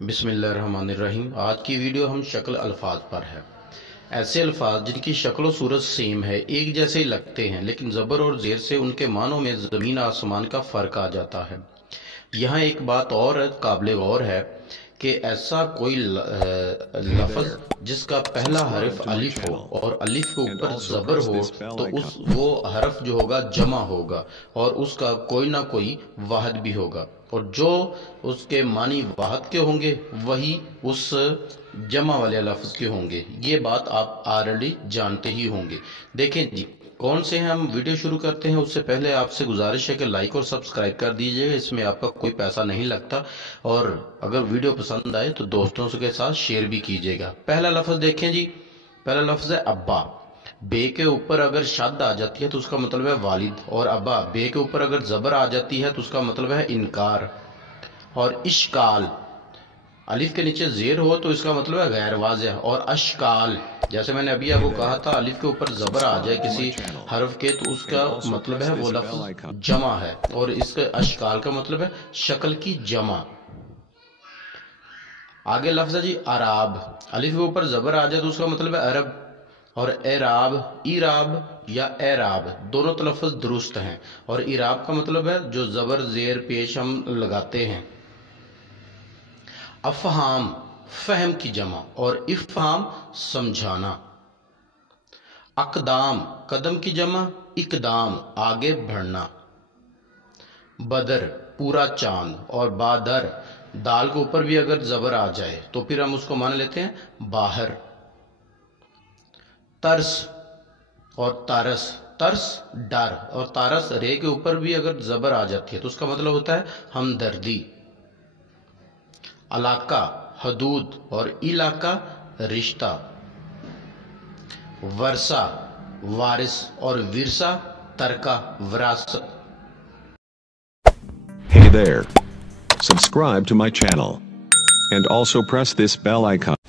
بسم اللہ الرحمن الرحیم۔ آج کی ویڈیو ہم شکل الفاظ پر ہے۔ ایسے الفاظ جن کی شکل و صورت سیم ہے، ایک جیسے ہی لگتے ہیں، لیکن زبر اور زیر سے ان کے معنوں میں زمین آسمان کا فرق آ جاتا ہے۔ یہاں ایک بات اور قابل غور ہے کہ ایسا کوئی لفظ جس کا پہلا حرف الف ہو اور الف کے اوپر زبر ہو تو وہ حرف جو ہوگا جمع ہوگا اور اس کا کوئی نہ کوئی واحد بھی ہوگا، اور جو اس کے معنی واحد کے ہوں گے وہی اس جمع والے لفظ کے ہوں گے۔ یہ بات آپ آلریڈی جانتے ہی ہوں گے۔ دیکھیں جی کون سے ہیں، ہم ویڈیو شروع کرتے ہیں۔ اس سے پہلے آپ سے گزارش ہے کہ لائک اور سبسکرائب کر دیجئے گا، اس میں آپ کا کوئی پیسہ نہیں لگتا، اور اگر ویڈیو پسند آئے تو دوستوں کے ساتھ شیئر بھی کیجئے گا۔ پہلا لفظ دیکھیں جی، پہلا لفظ ہے ابا۔ بے کے اوپر اگر شد آ جاتی ہے تو اس کا مطلب ہے والد، اور ابا بے کے اوپر اگر زبر آ جاتی ہے تو اس کا مطلب ہے انکار۔ اور اشکال، الف کے نیچے زیر ہو تو اس کا مطلب ہے غیر واضح، اور اشکال جیسے میں نے ابھی آپ کو کہا تھا الف کے اوپر زبر آ جائے کسی حرف کے تو اس کا مطلب ہے وہ لفظ جمع ہے، اور اس کے اشکال کا مطلب ہے شکل کی جمع۔ آگے لفظ ہے جی عراب۔ الف کے اوپر زبر آ جائے تو اس کا مطلب ہے عرب، اور اعراب، ایراب یا اعراب دونوں تلفظ درست ہیں، اور ایراب کا مطلب ہے جو زبر زیر پیش ہم لگاتے ہیں۔ افہام، فہم کی جمع، اور افہام سمجھانا۔ اقدام، قدم کی جمع، اقدام آگے بڑھنا۔ بدر، پورا چاند، اور بادر دال کے اوپر بھی اگر زبر آ جائے تو پھر ہم اس کو مان لیتے ہیں باہر۔ ترس اور تارس، ترس ڈر، اور تارس رے کے اوپر بھی اگر زبر آ جاتی ہے تو اس کا مطلب ہوتا ہے ہمدردی۔ علاقہ، حدود، اور علاقہ رشتہ۔ ورثہ، وارث، اور ورثہ ترکہ وراثت۔ Hey there. Subscribe to my channel. And also press this bell icon.